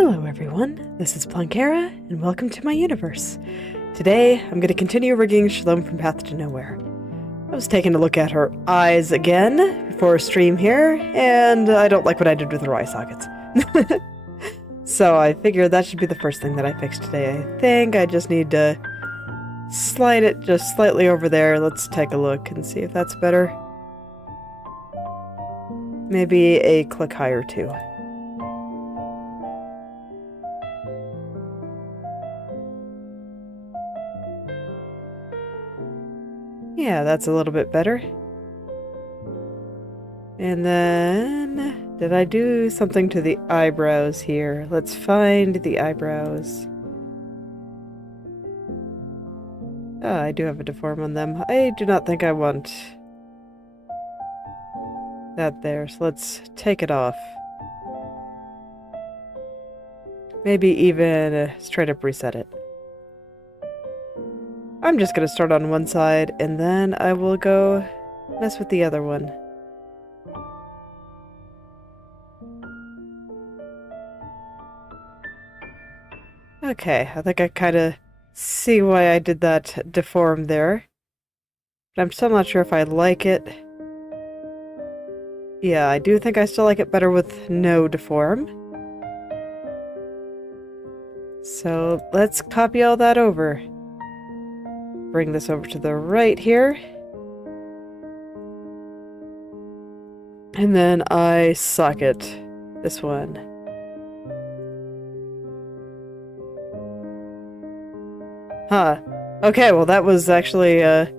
Hello everyone, this is Plankera, and welcome to my universe. Today, I'm going to continue rigging Shalom from Path to Nowhere. I was taking a look at her eyes again before a stream here, and I don't like what I did with her eye sockets. So I figured that should be the first thing that I fix today. I think I just need to slide it just slightly over there. Let's take a look and see if that's better. Maybe a click higher too. Yeah, that's a little bit better. And then, did I do something to the eyebrows here? Let's find the eyebrows. Oh, I do have a deform on them. I do not think I want that there, so let's take it off. Maybe even straight up reset it. I'm just going to start on one side, and then I will go mess with the other one. Okay, I think I kind of see why I did that deform there. But I'm still not sure if I like it. Yeah, I do think I still like it better with no deform. So let's copy all that over. Bring this over to the right here. And then I socket this one. Huh. Okay, well that was actually a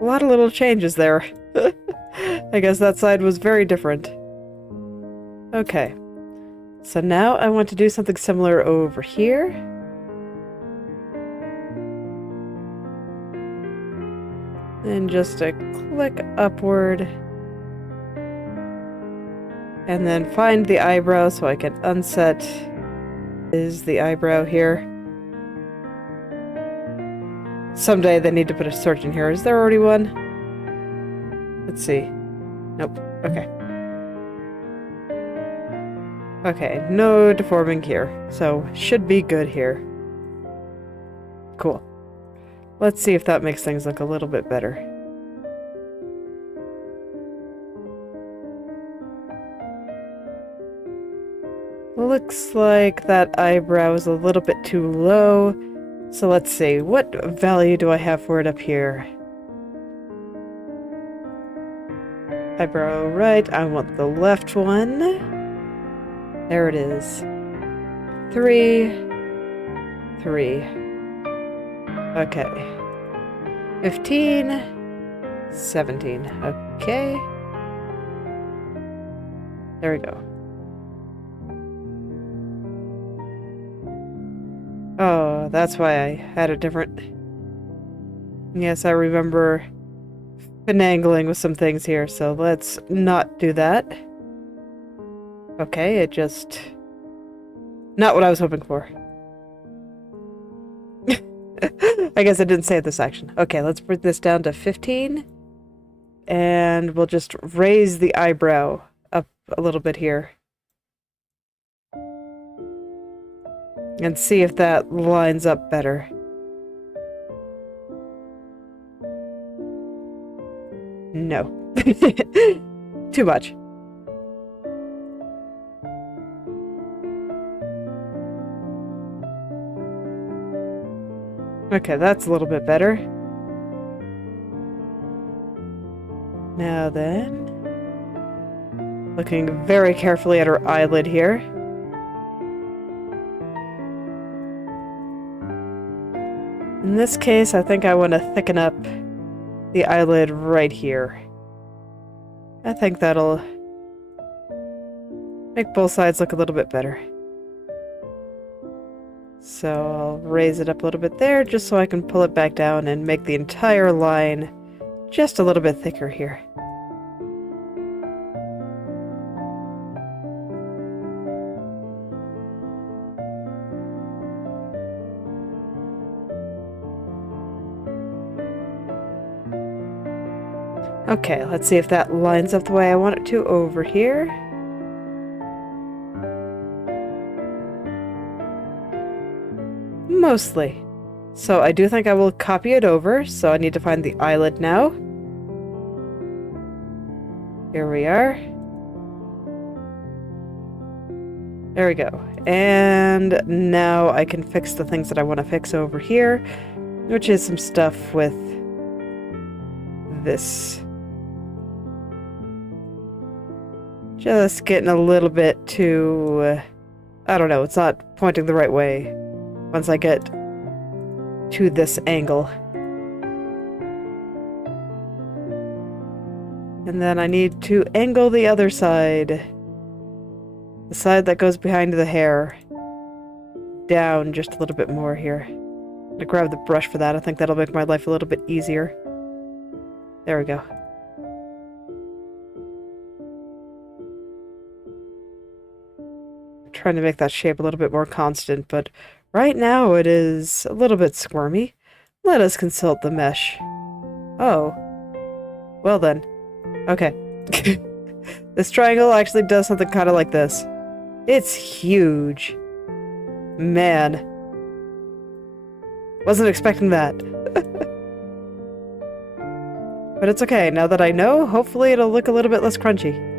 lot of little changes there. I guess that side was very different. Okay. So now I want to do something similar over here. And just a click upward. And then find the eyebrow so I can unset is the eyebrow here. Someday they need to put a search in here. Is there already one? Let's see. Nope. Okay. Okay, no deforming here. So should be good here. Cool. Let's see if that makes things look a little bit better. Looks like that eyebrow is a little bit too low. So let's see, what value do I have for it up here? Eyebrow right, I want the left one. There it is. 3, 3. Okay. 15, 17. Okay. There we go. Oh, that's why I had a different... Yes, I remember finagling with some things here, so let's not do that. Okay, it just... Not what I was hoping for. I guess I didn't say this action. Okay, let's bring this down to 15. And we'll just raise the eyebrow up a little bit here. And see if that lines up better. No. Too much. Okay, that's a little bit better. Now then, looking very carefully at her eyelid here. In this case, I think I want to thicken up the eyelid right here. I think that'll make both sides look a little bit better. So I'll raise it up a little bit there just so I can pull it back down and make the entire line just a little bit thicker here. Okay, let's see if that lines up the way I want it to over here. Mostly. So I do think I will copy it over, so I need to find the eyelid now. Here we are. There we go. And now I can fix the things that I want to fix over here, which is some stuff with this. Just getting a little bit too... I don't know, it's not pointing the right way once I get to this angle. And then I need to angle the other side. The side that goes behind the hair. Down just a little bit more here. I'm gonna grab the brush for that. I think that'll make my life a little bit easier. There we go. Trying to make that shape a little bit more constant, but right now it is a little bit squirmy. Let us consult the mesh. Oh. Well then. Okay. This triangle actually does something kind of like this. It's huge. Man. Wasn't expecting that. But it's okay. Now that I know, hopefully it'll look a little bit less crunchy.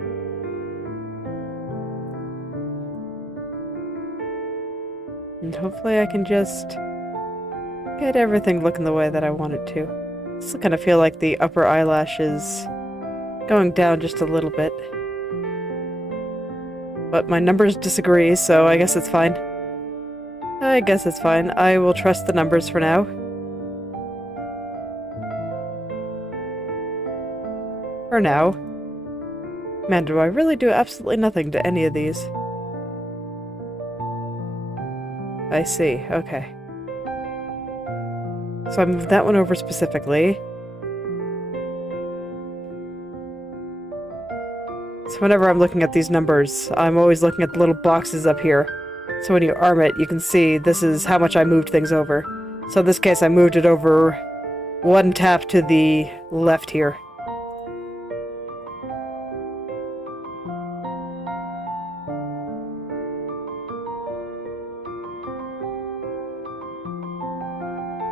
And hopefully I can just get everything looking the way that I want it to. I still kind of feel like the upper eyelash is going down just a little bit. But my numbers disagree, so I guess it's fine. I guess it's fine. I will trust the numbers for now. For now. Man, do I really do absolutely nothing to any of these? I see, okay. So I moved that one over specifically. So whenever I'm looking at these numbers, I'm always looking at the little boxes up here. So when you arm it, you can see this is how much I moved things over. So in this case, I moved it over one tap to the left here.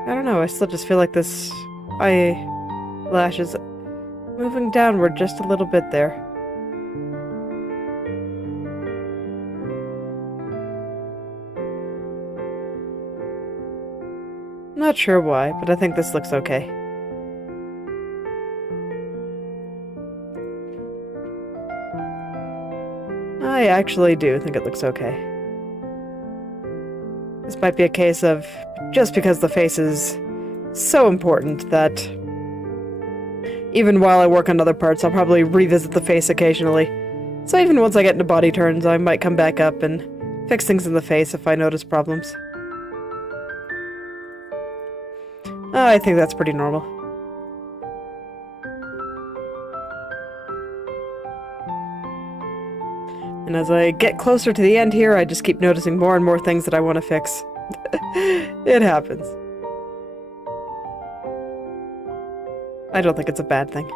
I don't know, I still just feel like this eyelash is moving downward just a little bit there. Not sure why, but I think this looks okay. I actually do think it looks okay. This might be a case of just because the face is so important that even while I work on other parts, I'll probably revisit the face occasionally. So even once I get into body turns, I might come back up and fix things in the face if I notice problems. I think that's pretty normal. And as I get closer to the end here, I just keep noticing more and more things that I want to fix. It happens. I don't think it's a bad thing.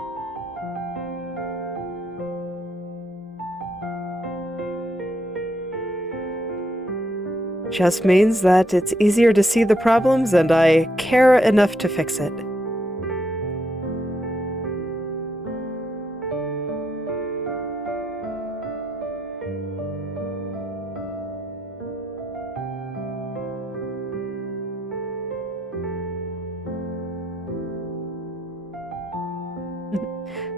Just means that it's easier to see the problems and I care enough to fix it.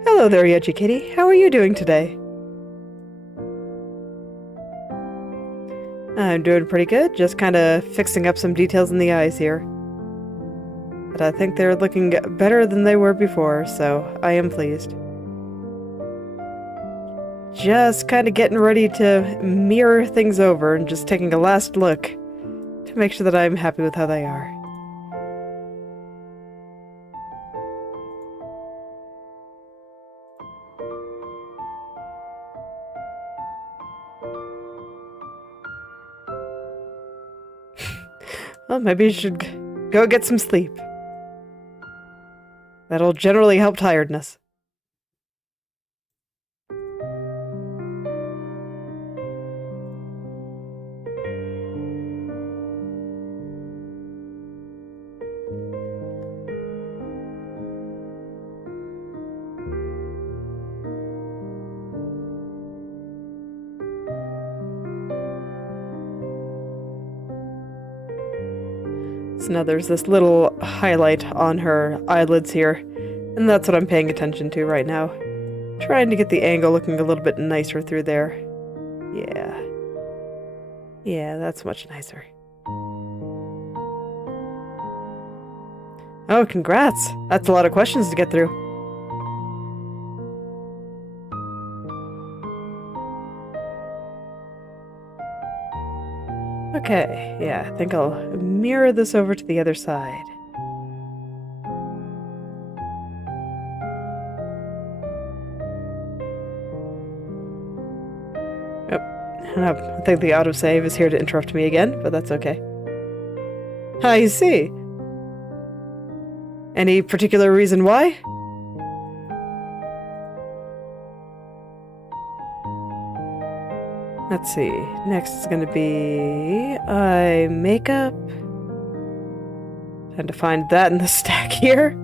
Hello there, Inochi2D. How are you doing today? I'm doing pretty good, just kind of fixing up some details in the eyes here. But I think they're looking better than they were before, so I am pleased. Just kind of getting ready to mirror things over and just taking a last look to make sure that I'm happy with how they are. Well, maybe you should go get some sleep. That'll generally help tiredness. So now there's this little highlight on her eyelids here, and that's what I'm paying attention to right now. Trying to get the angle looking a little bit nicer through there. Yeah. Yeah, that's much nicer. Oh, congrats! That's a lot of questions to get through. Okay, yeah, I think I'll mirror this over to the other side. I think the autosave is here to interrupt me again, but that's okay. I see. Any particular reason why? Let's see. Next is going to be eye makeup. Time to find that in the stack here.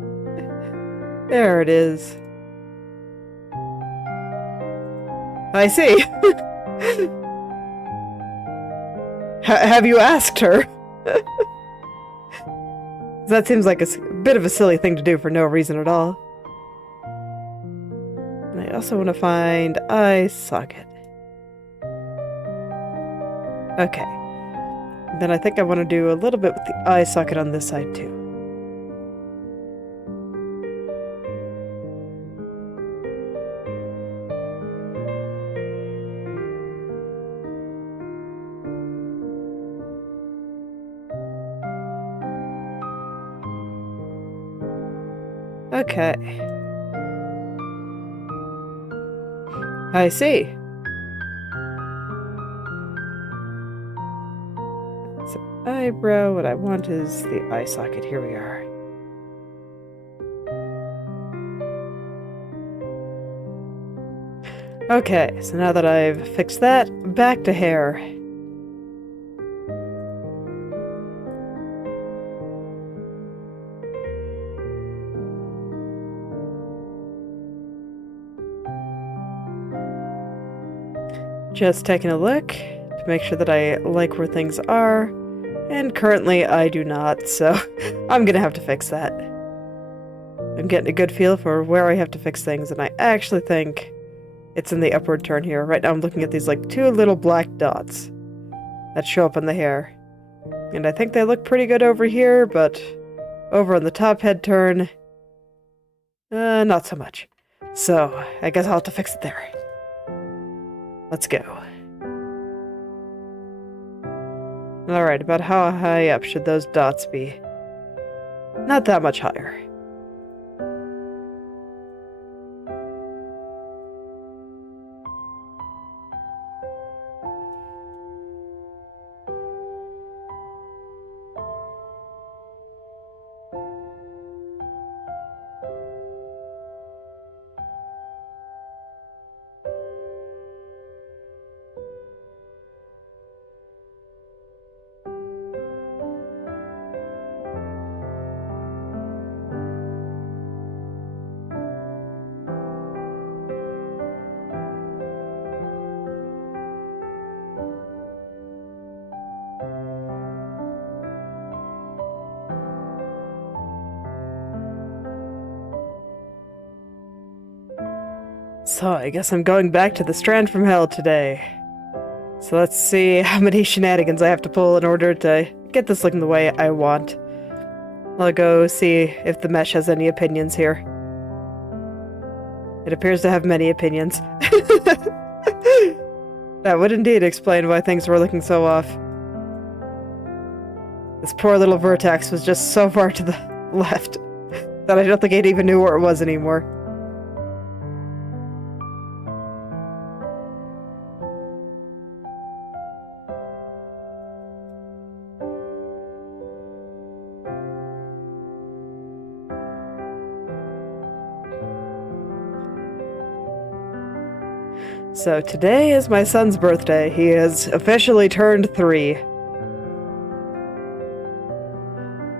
There it is. I see. Have you asked her? That seems like a bit of a silly thing to do for no reason at all. And I also want to find eye socket. Okay. Then I think I want to do a little bit with the eye socket on this side too. Okay. I see. So eyebrow, what I want is the eye socket. Here we are. Okay, so now that I've fixed that, back to hair. Just taking a look to make sure that I like where things are, and currently I do not, so I'm gonna have to fix that. I'm getting a good feel for where I have to fix things, and I actually think it's in the upward turn here. Right now I'm looking at these like two little black dots that show up on the hair, and I think they look pretty good over here, but over on the top head turn, not so much. So I guess I'll have to fix it there. Let's go. Alright, about how high up should those dots be? Not that much higher. So I guess I'm going back to the Strand from Hell today. So let's see how many shenanigans I have to pull in order to get this looking the way I want. I'll go see if the mesh has any opinions here. It appears to have many opinions. That would indeed explain why things were looking so off. This poor little vertex was just so far to the left that I don't think it even knew where it was anymore. So today is my son's birthday. He has officially turned 3.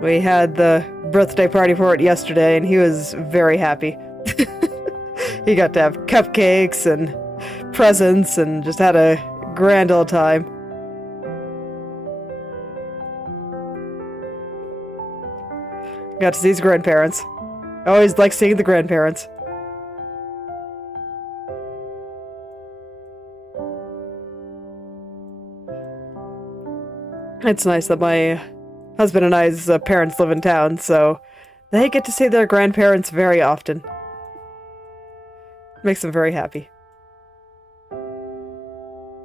We had the birthday party for it yesterday, and he was very happy. He got to have cupcakes and presents and just had a grand old time. Got to see his grandparents. I always like seeing the grandparents. It's nice that my husband and I's parents live in town, so they get to see their grandparents very often. Makes them very happy.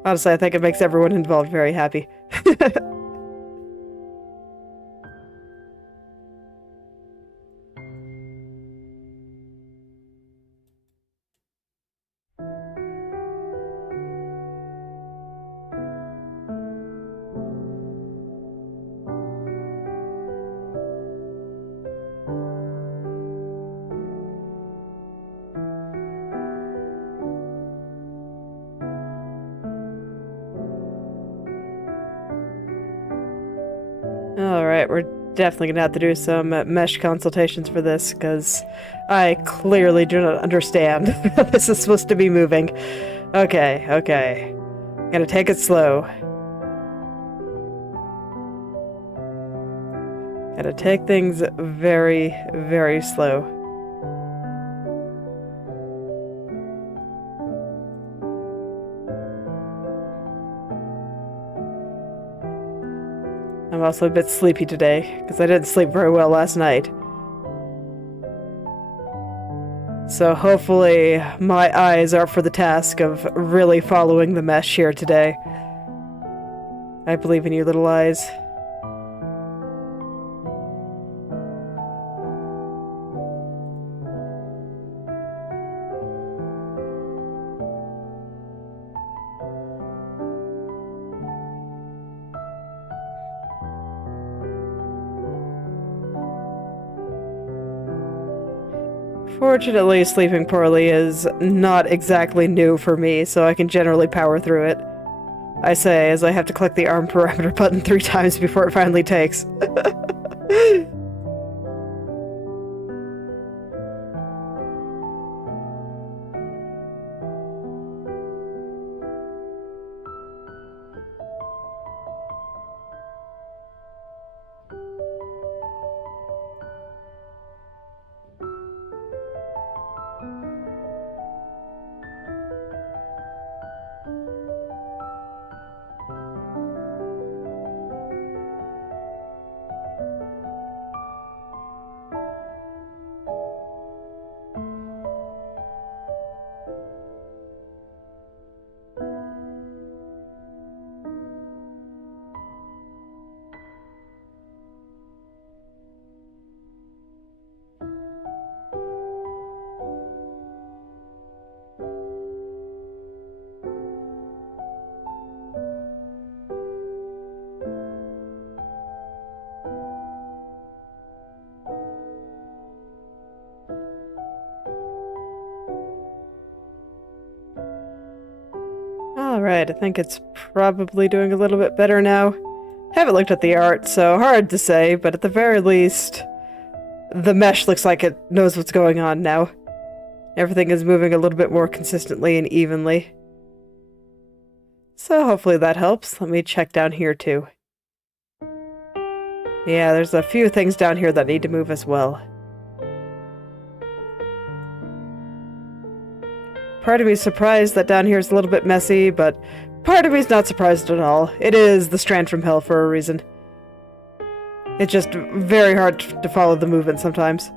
Honestly, I think it makes everyone involved very happy. Alright, we're definitely gonna have to do some mesh consultations for this, because I clearly do not understand how this is supposed to be moving. Okay, okay. Gonna take it slow. Gotta take things very, very slow. I'm also a bit sleepy today, because I didn't sleep very well last night. So hopefully my eyes are for the task of really following the mesh here today. I believe in you, little eyes. Fortunately, sleeping poorly is not exactly new for me, so I can generally power through it. I say, as I have to click the arm parameter button 3 times before it finally takes. Alright, I think it's probably doing a little bit better now. Haven't looked at the art, so hard to say, but at the very least, the mesh looks like it knows what's going on now. Everything is moving a little bit more consistently and evenly. So hopefully that helps. Let me check down here too. Yeah, there's a few things down here that need to move as well. Part of me is surprised that down here is a little bit messy, but part of me is not surprised at all. It is the strand from hell for a reason. It's just very hard to follow the movement sometimes.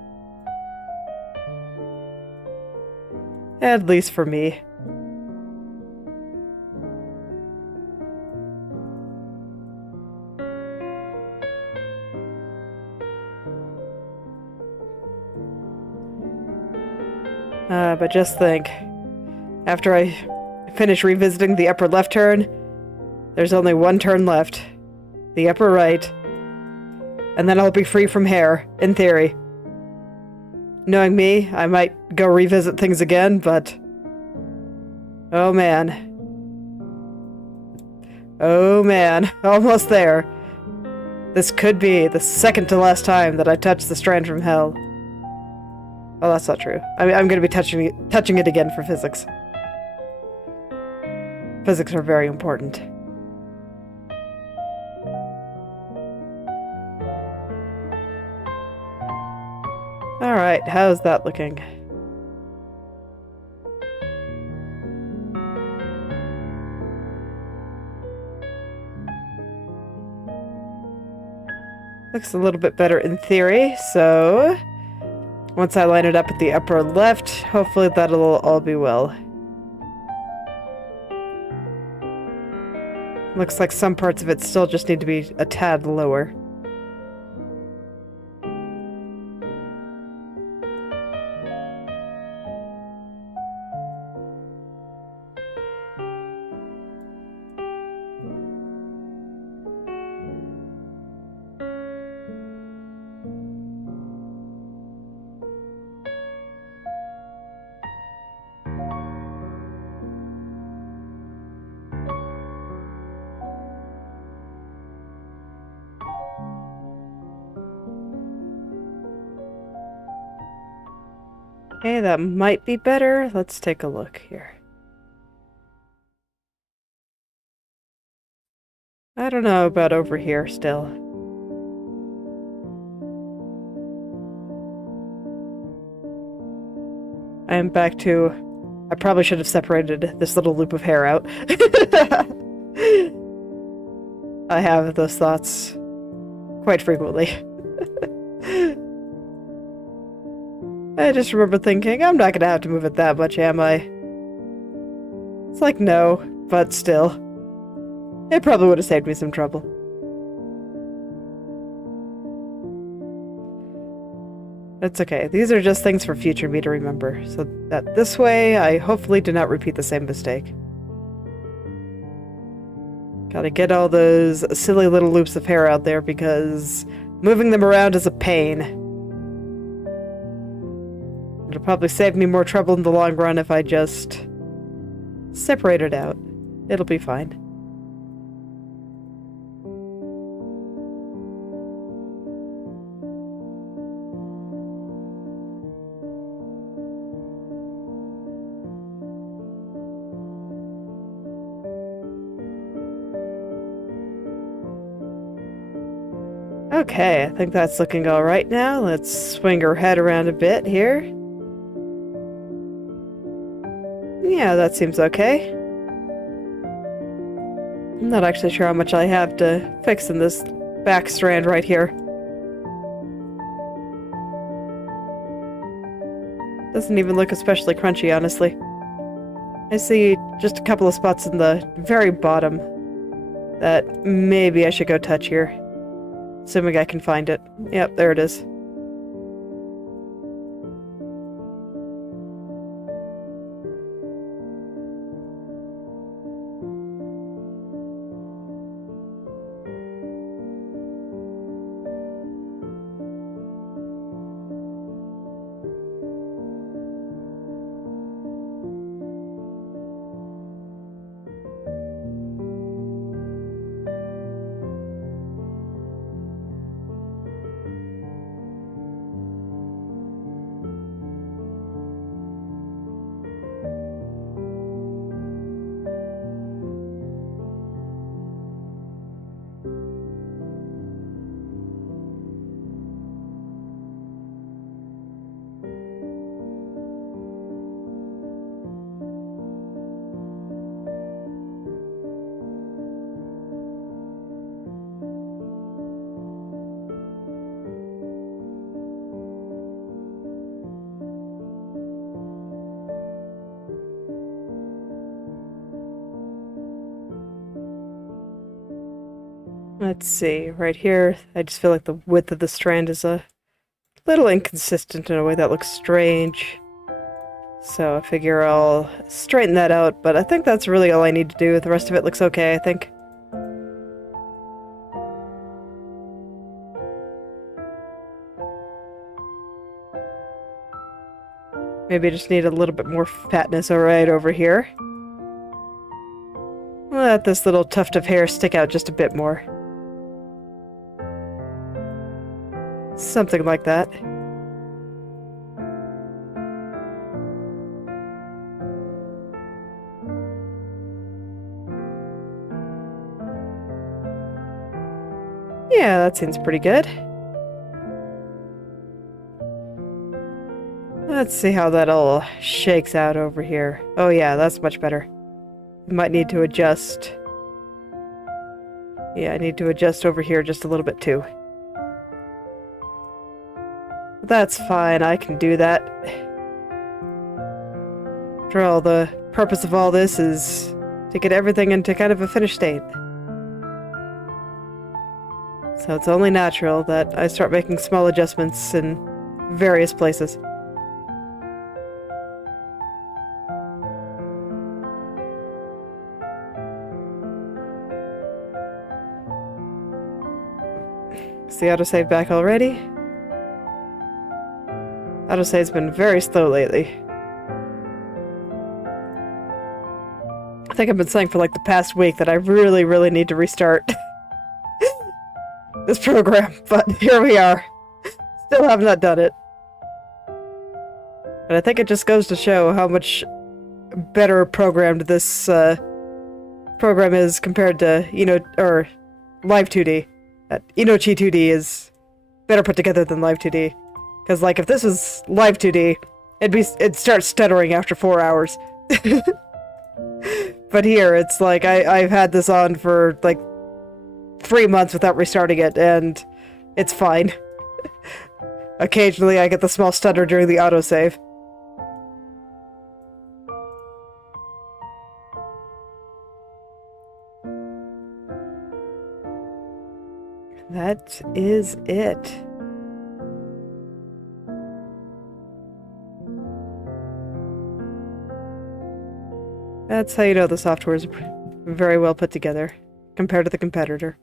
At least for me. But just think. After I finish revisiting the upper left turn, there's only one turn left. The upper right. And then I'll be free from hair, in theory. Knowing me, I might go revisit things again, but... oh man. Oh man, almost there. This could be the second to last time that I touch the strand from hell. Oh, that's not true. I mean, I'm going to be touching it again for physics. Physics are very important. Alright, how's that looking? Looks a little bit better in theory, so once I line it up at the upper left, hopefully that'll all be well. Looks like some parts of it still just need to be a tad lower. Okay, that might be better. Let's take a look here. I don't know about over here still. I am back to... I probably should have separated this little loop of hair out. I have those thoughts quite frequently. I just remember thinking, I'm not gonna have to move it that much, am I? It's like, no, but still. It probably would have saved me some trouble. That's okay. These are just things for future me to remember, so that this way I hopefully do not repeat the same mistake. Gotta get all those silly little loops of hair out there because moving them around is a pain. It'll probably save me more trouble in the long run if I just separate it out. It'll be fine. Okay, I think that's looking all right now. Let's swing her head around a bit here. Yeah, that seems okay. I'm not actually sure how much I have to fix in this back strand right here. Doesn't even look especially crunchy, honestly. I see just a couple of spots in the very bottom that maybe I should go touch here. Assuming I can find it. Yep, there it is. Let's see, right here, I just feel like the width of the strand is a little inconsistent in a way that looks strange. So I figure I'll straighten that out, but I think that's really all I need to do. The rest of it looks okay, I think. Maybe I just need a little bit more fatness right over here. Let this little tuft of hair stick out just a bit more. Something like that. Yeah, that seems pretty good. Let's see how that all shakes out over here. Oh yeah, that's much better. Might need to adjust. Yeah, I need to adjust over here just a little bit too. That's fine, I can do that. After all, the purpose of all this is to get everything into kind of a finished state. So it's only natural that I start making small adjustments in various places. Is the autosave back already? Autosave's been very slow lately. I think I've been saying for like the past week that I really, really need to restart this program, but here we are. Still have not done it. But I think it just goes to show how much better programmed this program is compared to, Live2D. Inochi2D is better put together than Live2D. Because, like, if this was Live2D, it'd start stuttering after 4 hours. But here, it's like, I've had this on for, like, 3 months without restarting it, and it's fine. Occasionally, I get the small stutter during the autosave. That is it. That's how you know the software is very well put together, compared to the competitor.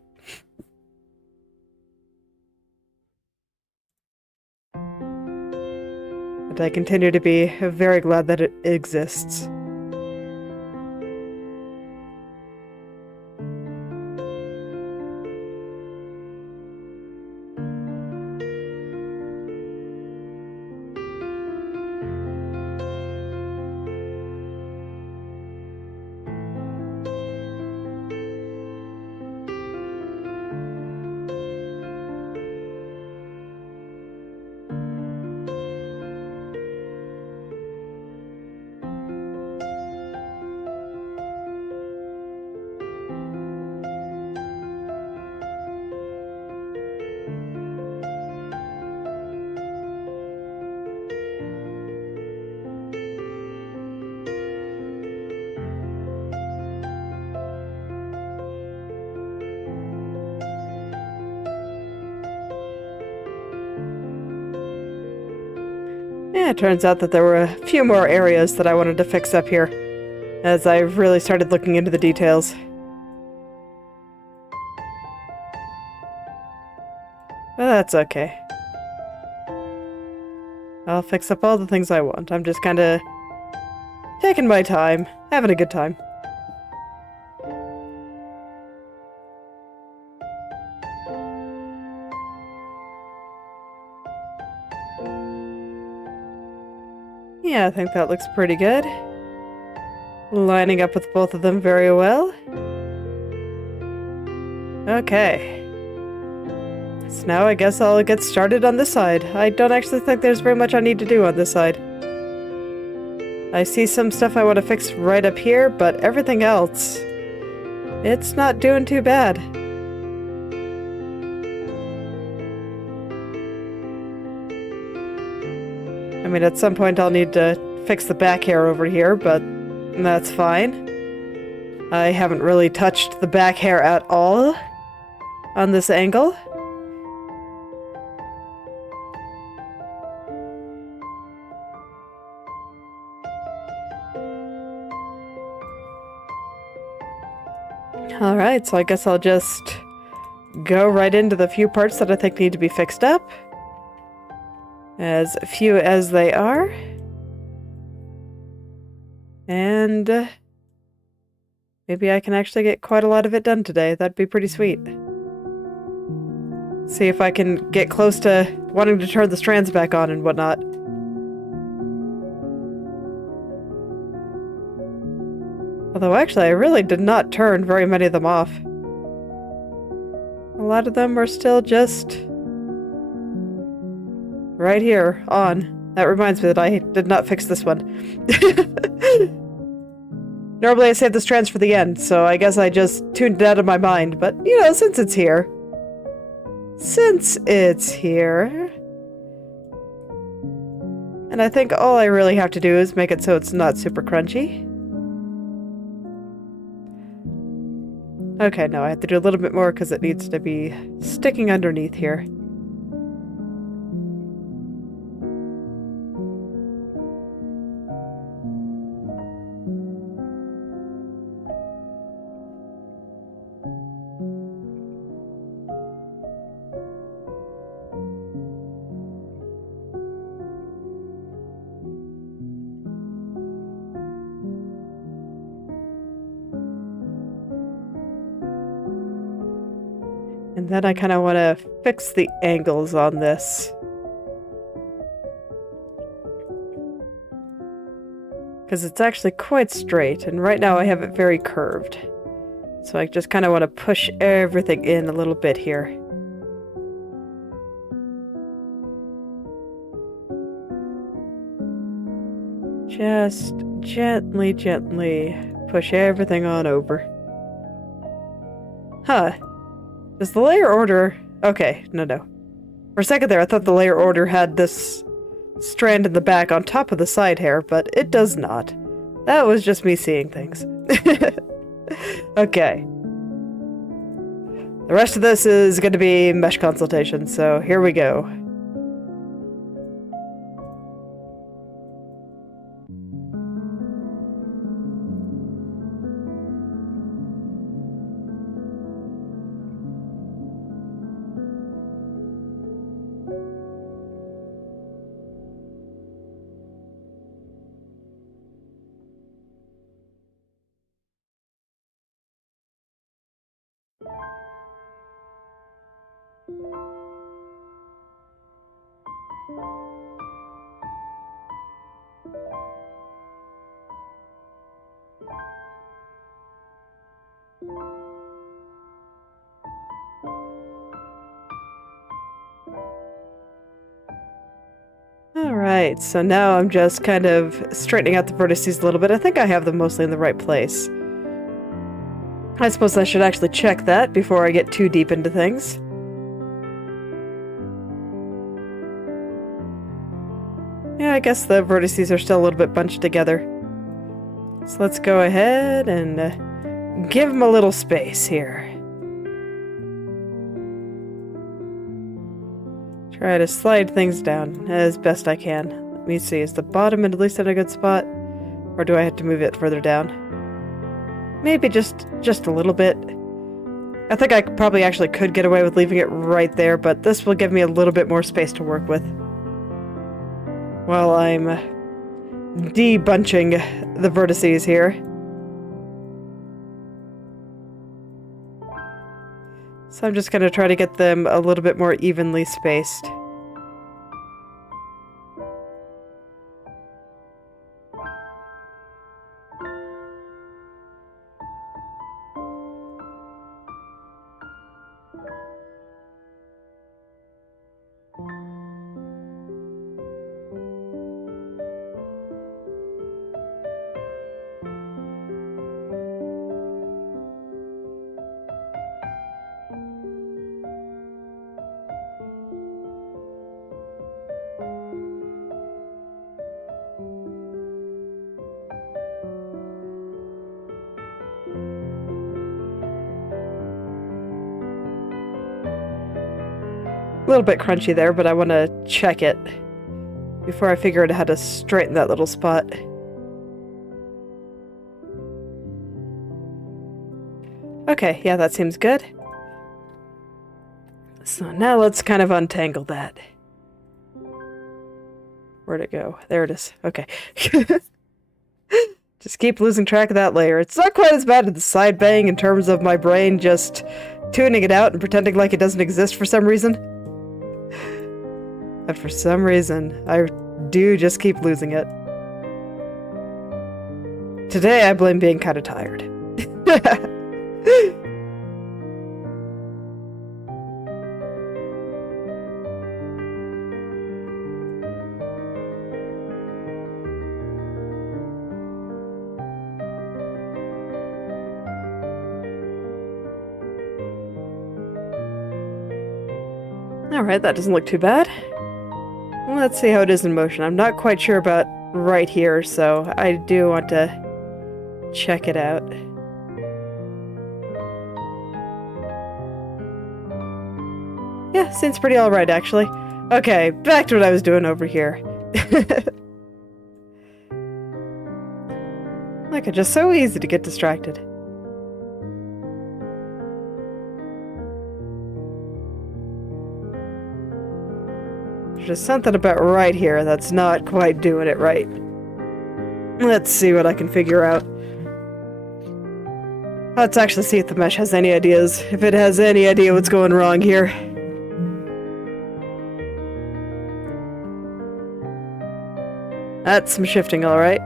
And I continue to be very glad that it exists. Yeah, it turns out that there were a few more areas that I wanted to fix up here, as I really started looking into the details. But that's okay. I'll fix up all the things I want. I'm just kinda taking my time, having a good time. Yeah, I think that looks pretty good. Lining up with both of them very well. Okay. So now I guess I'll get started on this side. I don't actually think there's very much I need to do on this side. I see some stuff I want to fix right up here, but everything else, it's not doing too bad. I mean, at some point I'll need to fix the back hair over here, but that's fine. I haven't really touched the back hair at all on this angle. Alright, so I guess I'll just go right into the few parts that I think need to be fixed up. As few as they are. And maybe I can actually get quite a lot of it done today. That'd be pretty sweet. See if I can get close to wanting to turn the strands back on and whatnot. Although actually I really did not turn very many of them off. A lot of them are still just right here, on. That reminds me that I did not fix this one. Normally I save the strands for the end, so I guess I just tuned it out of my mind, but, you know, since it's here. Since it's here... And I think all I really have to do is make it so it's not super crunchy. Okay, no, I have to do a little bit more because it needs to be sticking underneath here. And then I kind of want to fix the angles on this. Because it's actually quite straight, and right now I have it very curved. So I just kind of want to push everything in a little bit here. Just gently, gently push everything on over. Huh. Does the layer order... Okay, no. For a second there, I thought the layer order had this strand in the back on top of the side hair, but it does not. That was just me seeing things. Okay. The rest of this is going to be mesh consultation, so here we go. Alright, so now I'm just kind of straightening out the vertices a little bit. I think I have them mostly in the right place. I suppose I should actually check that before I get too deep into things. Yeah, I guess the vertices are still a little bit bunched together. So let's go ahead and give them a little space here. Try to slide things down as best I can. Let me see, is the bottom at least in a good spot? Or do I have to move it further down? Maybe just a little bit. I think I probably actually could get away with leaving it right there, but this will give me a little bit more space to work with. While I'm debunching the vertices here. So I'm just going to try to get them a little bit more evenly spaced. A little bit crunchy there, but I want to check it before I figure out how to straighten that little spot. Okay, yeah, that seems good. So now let's kind of untangle that. Where'd it go? There it is. Okay. Just keep losing track of that layer. It's not quite as bad as the side bang in terms of my brain just tuning it out and pretending like it doesn't exist for some reason. But for some reason, I do just keep losing it. Today, I blame being kind of tired. Alright, that doesn't look too bad. Let's see how it is in motion. I'm not quite sure about right here, so I do want to check it out. Yeah, seems pretty alright, actually. Okay, back to what I was doing over here. Like, it's just so easy to get distracted. There's just something about right here that's not quite doing it right. Let's see what I can figure out. Let's actually see if the mesh has any ideas. If it has any idea what's going wrong here. That's some shifting, alright.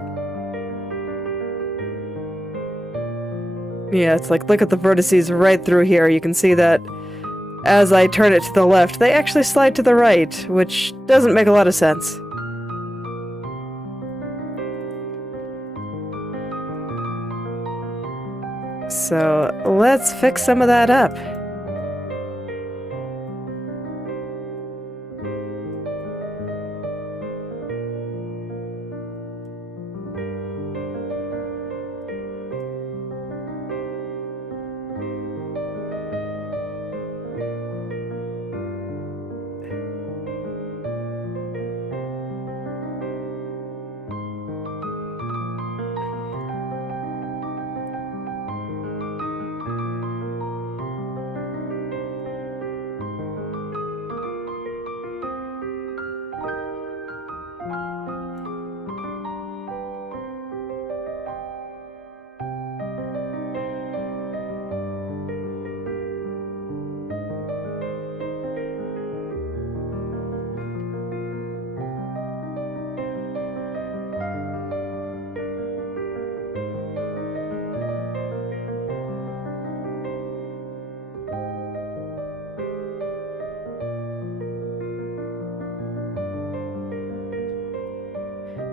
Yeah, it's like, look at the vertices right through here. You can see that as I turn it to the left, they actually slide to the right, which doesn't make a lot of sense. So, let's fix some of that up.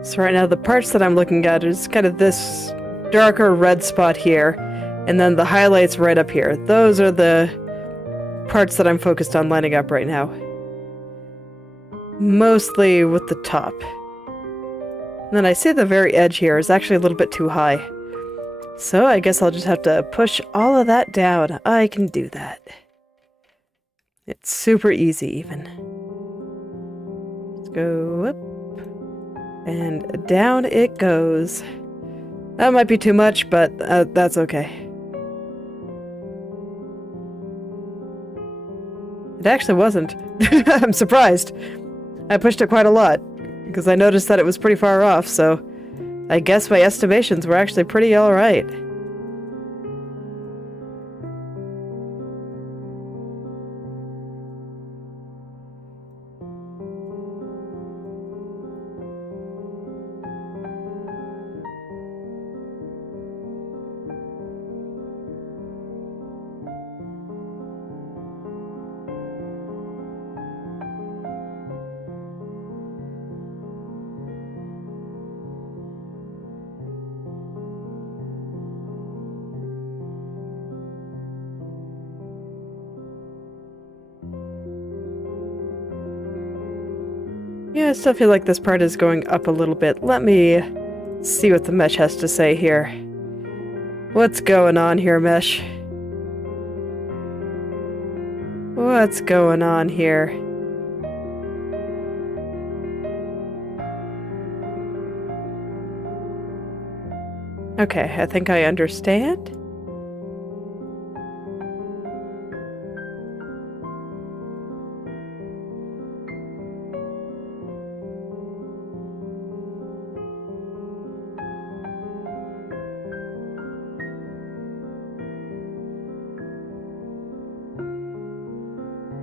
So right now the parts that I'm looking at is kind of this darker red spot here, and then the highlights right up here. Those are the parts that I'm focused on lining up right now. Mostly with the top. And then I see the very edge here is actually a little bit too high. So I guess I'll just have to push all of that down. I can do that. It's super easy even. Let's go up. And down it goes. That might be too much, but that's okay. It actually wasn't. I'm surprised. I pushed it quite a lot, because I noticed that it was pretty far off, so I guess my estimations were actually pretty alright. Yeah, I still feel like this part is going up a little bit. Let me see what the mesh has to say here. What's going on here, mesh? What's going on here? Okay, I think I understand.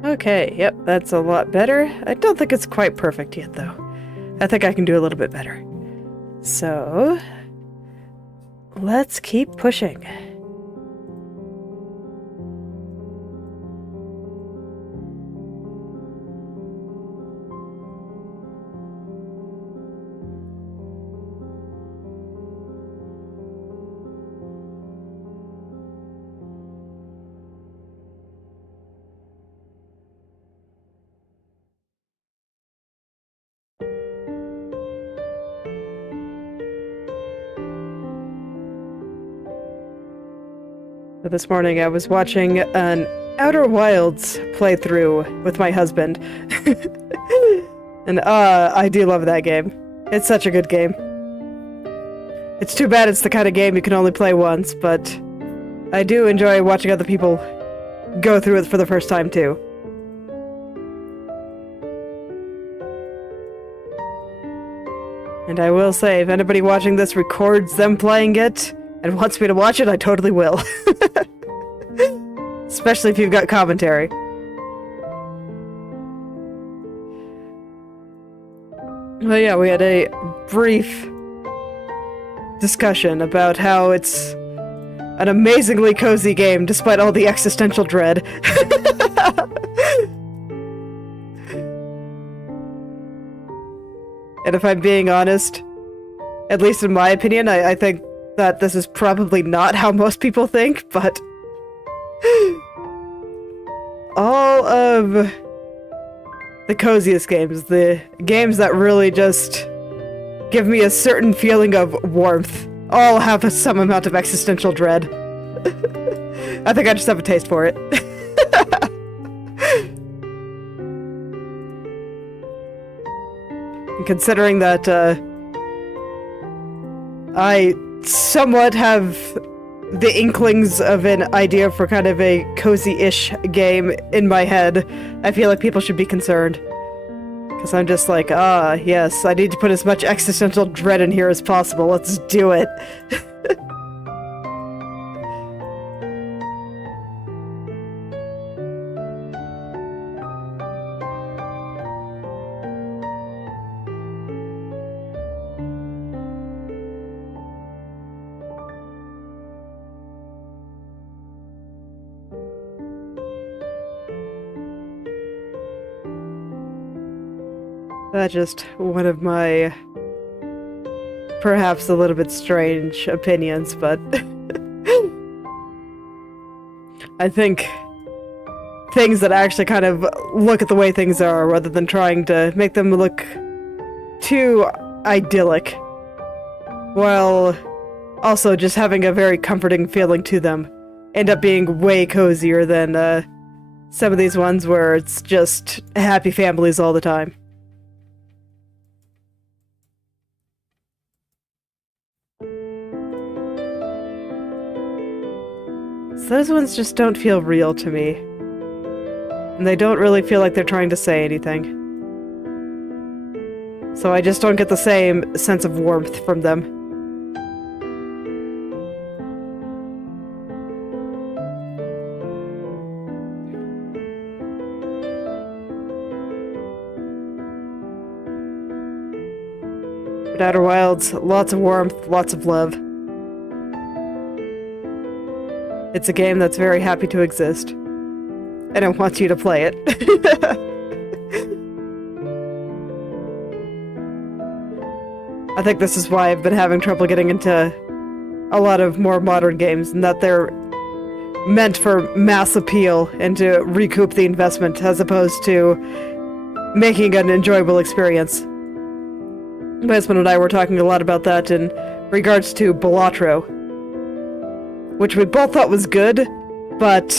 Okay, yep, that's a lot better. I don't think it's quite perfect yet, though. I think I can do a little bit better. So, let's keep pushing. This morning I was watching an Outer Wilds playthrough with my husband. And I do love that game. It's such a good game. It's too bad it's the kind of game you can only play once, but I do enjoy watching other people go through it for the first time too. And I will say, if anybody watching this records them playing it and wants me to watch it, I totally will. Especially if you've got commentary. Well, yeah, we had a brief discussion about how it's an amazingly cozy game despite all the existential dread. And if I'm being honest, at least in my opinion, I think that this is probably not how most people think, but all of the coziest games, the games that really just give me a certain feeling of warmth, all have some amount of existential dread. I think I just have a taste for it. And considering that I somewhat have the inklings of an idea for kind of a cozy-ish game in my head, I feel like people should be concerned. Because I'm just like, yes, I need to put as much existential dread in here as possible. Let's do it. That's just one of my perhaps a little bit strange opinions, but I think things that actually kind of look at the way things are rather than trying to make them look too idyllic, while also just having a very comforting feeling to them, end up being way cozier than some of these ones where it's just happy families all the time. Those ones just don't feel real to me. And they don't really feel like they're trying to say anything. So I just don't get the same sense of warmth from them. But Outer Wilds, lots of warmth, lots of love. It's a game that's very happy to exist, and it wants you to play it. I think this is why I've been having trouble getting into a lot of more modern games, and that they're meant for mass appeal and to recoup the investment as opposed to making an enjoyable experience. My husband and I were talking a lot about that in regards to Balatro, which we both thought was good, but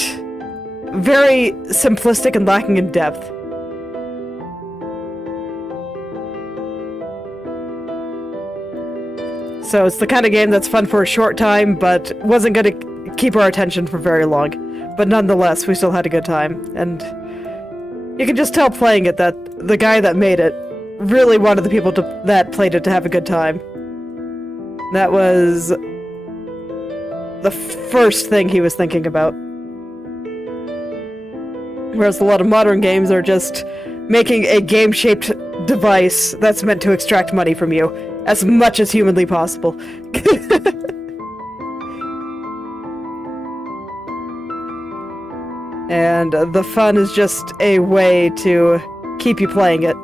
very simplistic and lacking in depth. So it's the kind of game that's fun for a short time, but wasn't going to keep our attention for very long. But nonetheless, we still had a good time, and you can just tell playing it that the guy that made it really wanted the people that played it to have a good time. That was the first thing he was thinking about. Whereas a lot of modern games are just making a game-shaped device that's meant to extract money from you as much as humanly possible. And the fun is just a way to keep you playing it.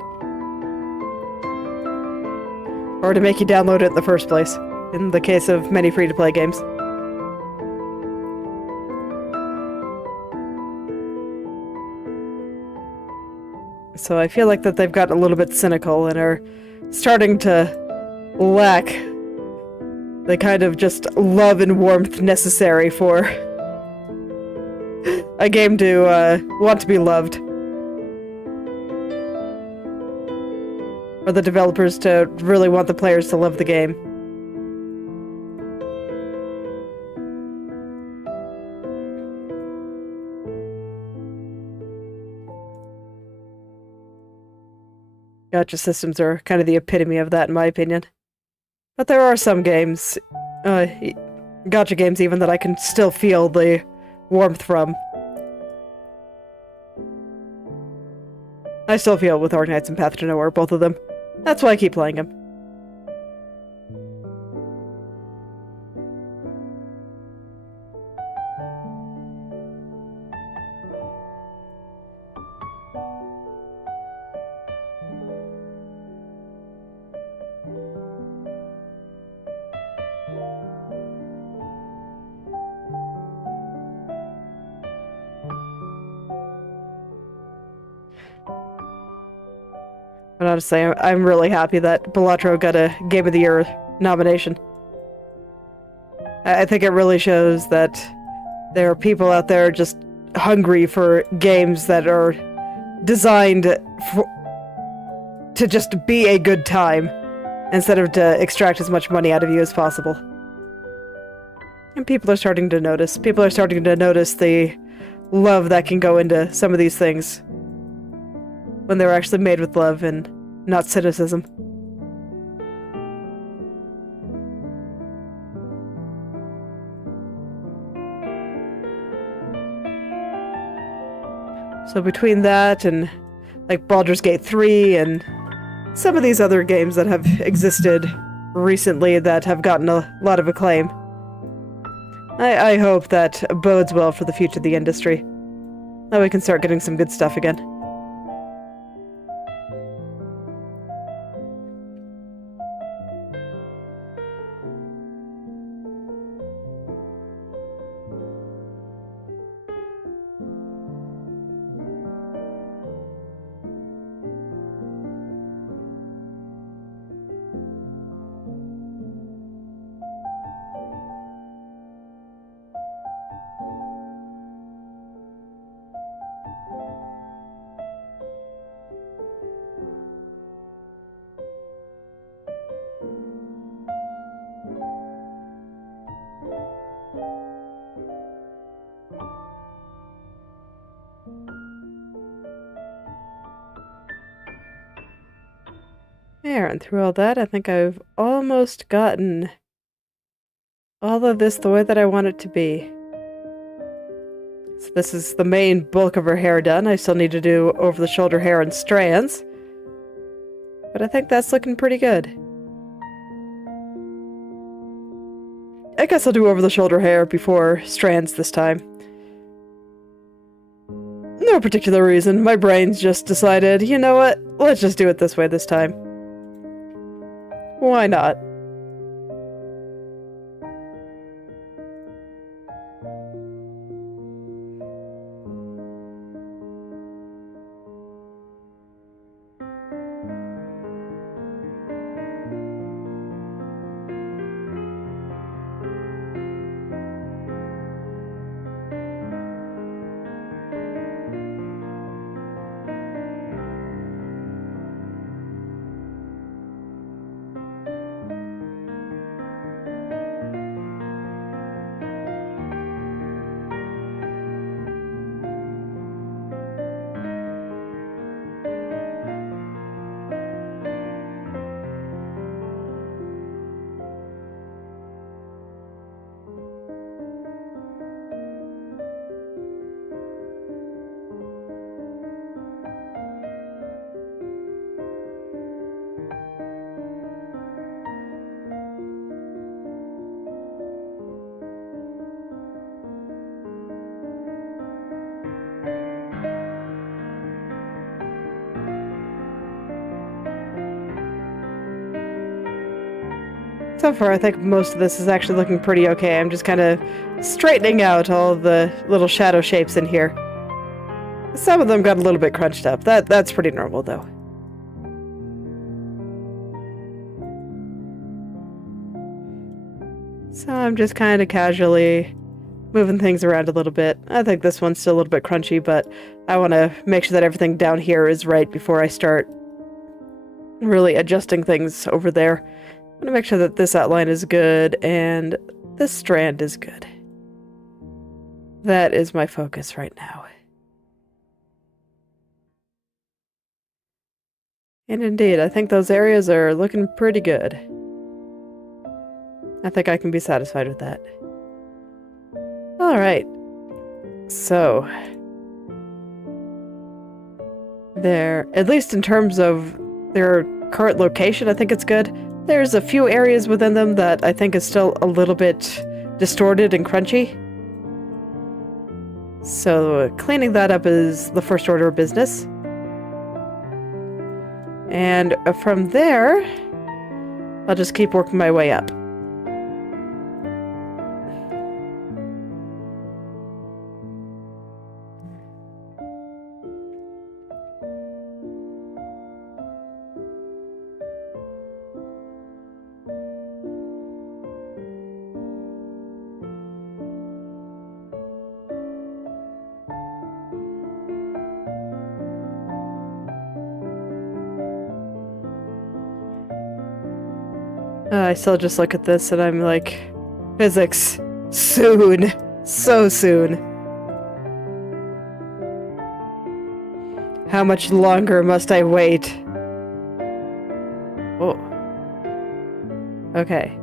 Or to make you download it in the first place, in the case of many free-to-play games. So I feel like that they've gotten a little bit cynical and are starting to lack the kind of just love and warmth necessary for a game to want to be loved. Or the developers to really want the players to love the game. Gacha systems are kind of the epitome of that, in my opinion. But there are some games, gacha games even, that I can still feel the warmth from. I still feel it with Arknights and Path to Nowhere, both of them. That's why I keep playing them. But honestly, I'm really happy that Balatro got a Game of the Year nomination. I think it really shows that there are people out there just hungry for games that are designed to just be a good time, instead of to extract as much money out of you as possible. And people are starting to notice. People are starting to notice the love that can go into some of these things when they're actually made with love and not cynicism. So between that and like Baldur's Gate 3 and some of these other games that have existed recently that have gotten a lot of acclaim, I hope that bodes well for the future of the industry. That we can start getting some good stuff again. There, and through all that, I think I've almost gotten all of this the way that I want it to be. So this is the main bulk of her hair done. I still need to do over-the-shoulder hair and strands. But I think that's looking pretty good. I guess I'll do over-the-shoulder hair before strands this time. No particular reason. My brain's just decided, you know what? Let's just do it this way this time. Why not? So far, I think most of this is actually looking pretty okay. I'm just kind of straightening out all the little shadow shapes in here. Some of them got a little bit crunched up. That's pretty normal, though. So I'm just kind of casually moving things around a little bit. I think this one's still a little bit crunchy, but I want to make sure that everything down here is right before I start really adjusting things over there. I want to make sure that this outline is good and this strand is good. That is my focus right now. And indeed, I think those areas are looking pretty good. I think I can be satisfied with that. Alright. So, there, at least in terms of their current location, I think it's good. There's a few areas within them that I think is still a little bit distorted and crunchy. So cleaning that up is the first order of business. And from there, I'll just keep working my way up. I still just look at this and I'm like, physics, soon, so soon. How much longer must I wait? Oh. Okay.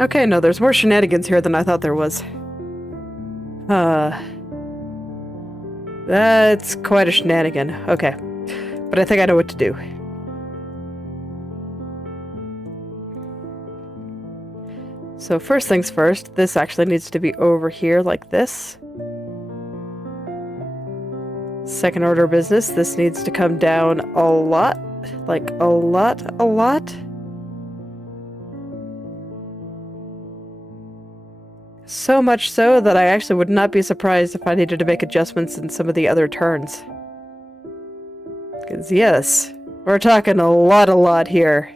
Okay, no, there's more shenanigans here than I thought there was. That's quite a shenanigan. Okay. But I think I know what to do. So first things first, this actually needs to be over here like this. Second order of business, this needs to come down a lot. Like a lot. So much so that I actually would not be surprised if I needed to make adjustments in some of the other turns. Because yes, we're talking a lot here.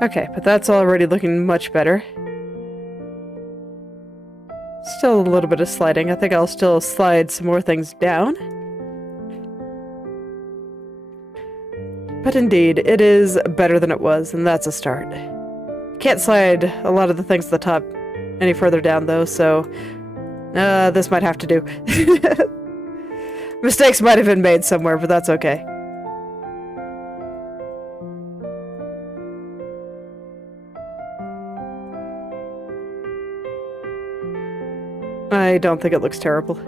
Okay, but that's already looking much better. Still a little bit of sliding. I think I'll still slide some more things down. But indeed, it is better than it was, and that's a start. Can't slide a lot of the things at the top any further down, though, so this might have to do. Mistakes might have been made somewhere, but that's okay. I don't think it looks terrible.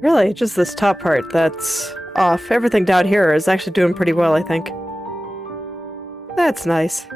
Really, just this top part that's off. Everything down here is actually doing pretty well, I think. That's nice.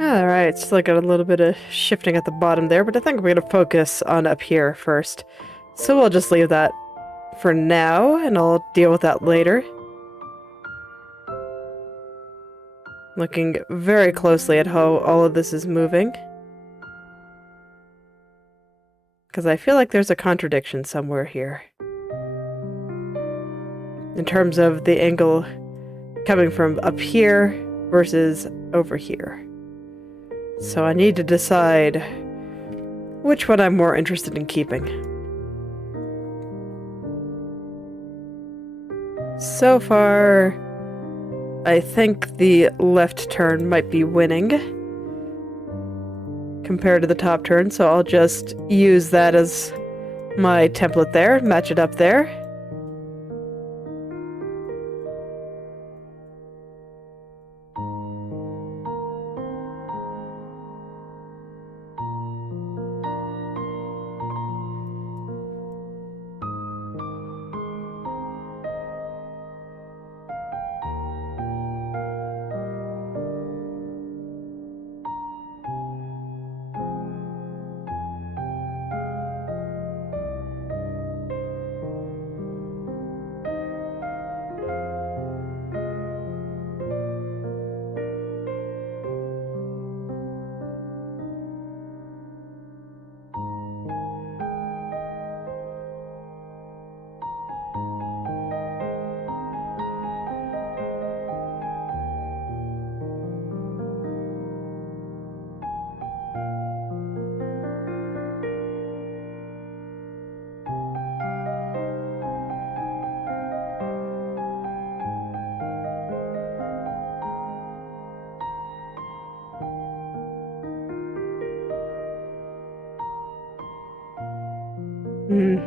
Alright, still got a little bit of shifting at the bottom there, but I think we're going to focus on up here first. So we'll just leave that for now, and I'll deal with that later. Looking very closely at how all of this is moving. Because I feel like there's a contradiction somewhere here. In terms of the angle coming from up here versus over here. So I need to decide which one I'm more interested in keeping. So far, I think the left turn might be winning compared to the top turn, so I'll just use that as my template there, match it up there.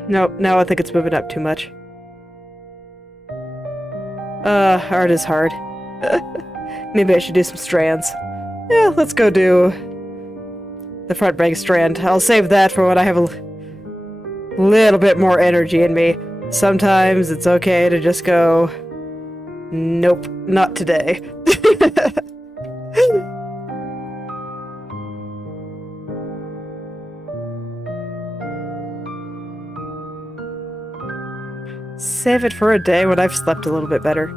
Nope, now I think it's moving up too much. Art is hard. Maybe I should do some strands. Yeah, let's go do the front bank strand. I'll save that for when I have a little bit more energy in me. Sometimes it's okay to just go, nope, not today. Save it for a day when I've slept a little bit better.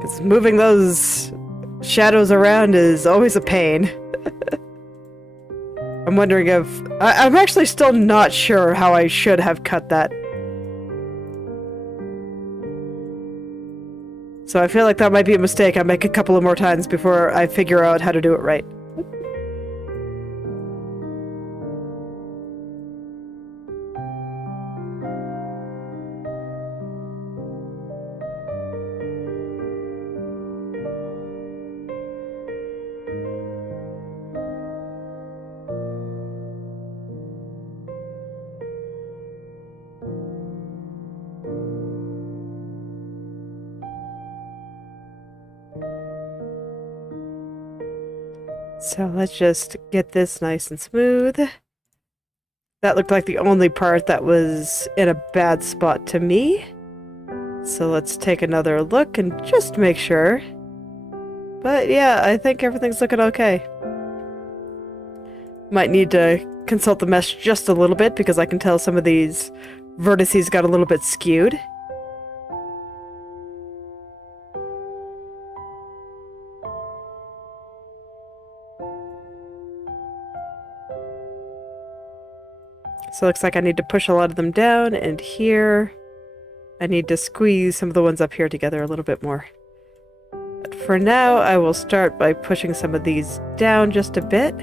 Because moving those shadows around is always a pain. I'm wondering if... I'm actually still not sure how I should have cut that. So I feel like that might be a mistake. I'll make a couple of more times before I figure out how to do it right. So let's just get this nice and smooth. That looked like the only part that was in a bad spot to me. So let's take another look and just make sure. But yeah, I think everything's looking okay. Might need to consult the mesh just a little bit because I can tell some of these vertices got a little bit skewed. So it looks like I need to push a lot of them down, and here I need to squeeze some of the ones up here together a little bit more. But for now, I will start by pushing some of these down just a bit.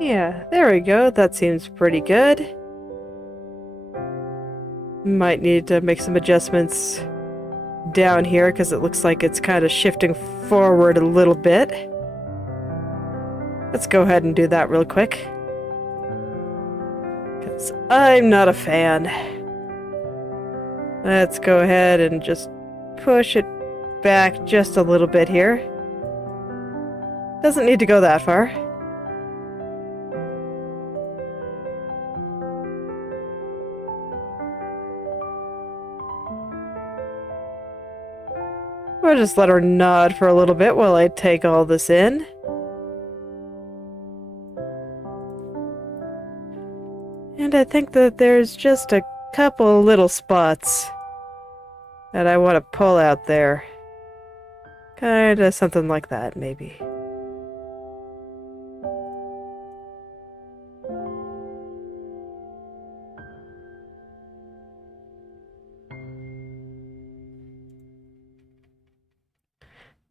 Yeah, there we go. That seems pretty good. Might need to make some adjustments down here because it looks like it's kind of shifting forward a little bit. Let's go ahead and do that real quick, because I'm not a fan. Let's go ahead and just push it back just a little bit here. Doesn't need to go that far. We'll just let her nod for a little bit while I take all this in. And I think that there's just a couple little spots that I want to pull out there. Kinda something like that, maybe.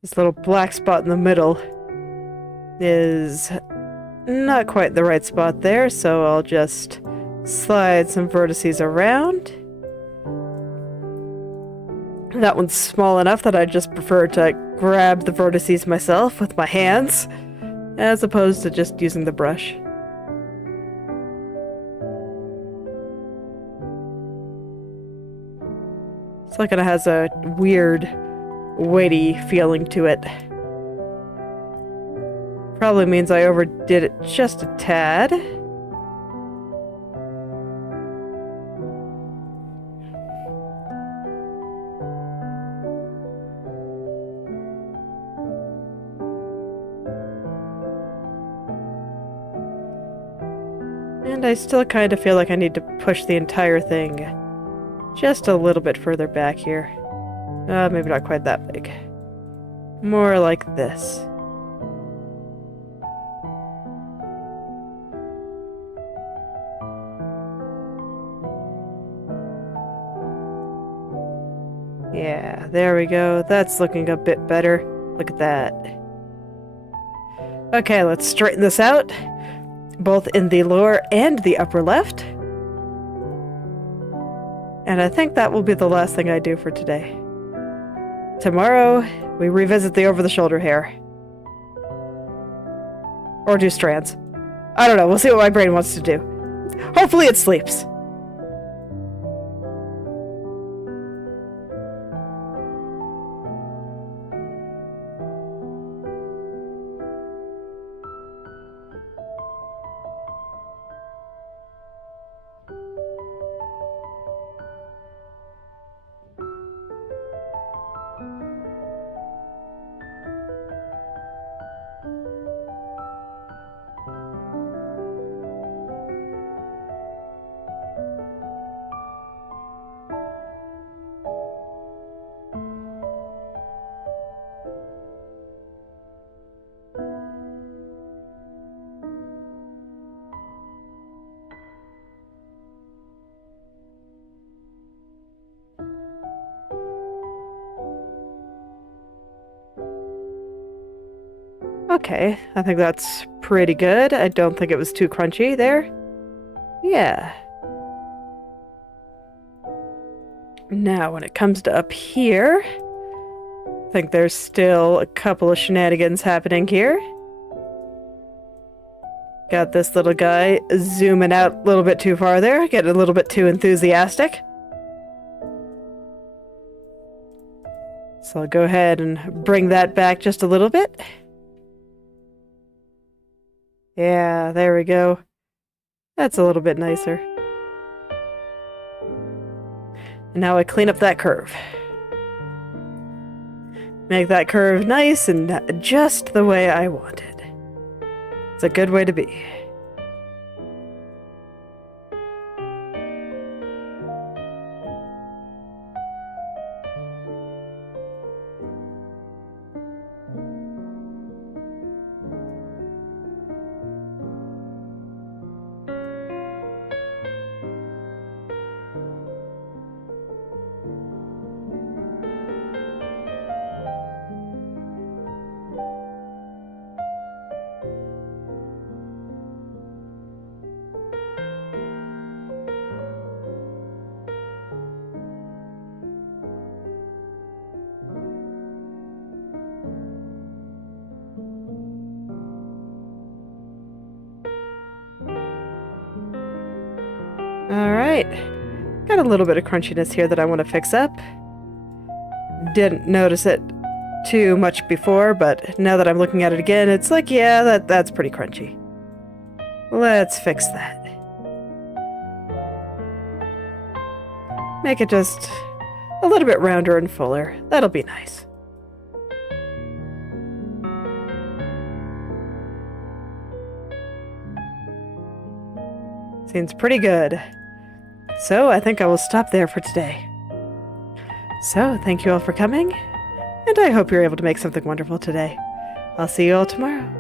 This little black spot in the middle is not quite the right spot there, so I'll just slide some vertices around. That one's small enough that I just prefer to grab the vertices myself with my hands, as opposed to just using the brush. It's like it has a weird, weighty feeling to it. Probably means I overdid it just a tad. And I still kind of feel like I need to push the entire thing just a little bit further back here. Maybe not quite that big. More like this. Yeah, there we go. That's looking a bit better. Look at that. Okay, let's straighten this out, both in the lower and the upper left. And I think that will be the last thing I do for today. Tomorrow, we revisit the over-the-shoulder hair. Or do strands. I don't know, we'll see what my brain wants to do. Hopefully it sleeps. Okay, I think that's pretty good. I don't think it was too crunchy there. Yeah. Now, when it comes to up here, I think there's still a couple of shenanigans happening here. Got this little guy zooming out a little bit too far there, getting a little bit too enthusiastic. So I'll go ahead and bring that back just a little bit. Yeah, there we go. That's a little bit nicer. And now I clean up that curve. Make that curve nice and just the way I want it. It's a good way to be. Alright, got a little bit of crunchiness here that I want to fix up. Didn't notice it too much before, but now that I'm looking at it again, it's like, yeah, that's pretty crunchy. Let's fix that. Make it just a little bit rounder and fuller. That'll be nice. Seems pretty good. So I think I will stop there for today. So thank you all for coming, and I hope you're able to make something wonderful today. I'll see you all tomorrow.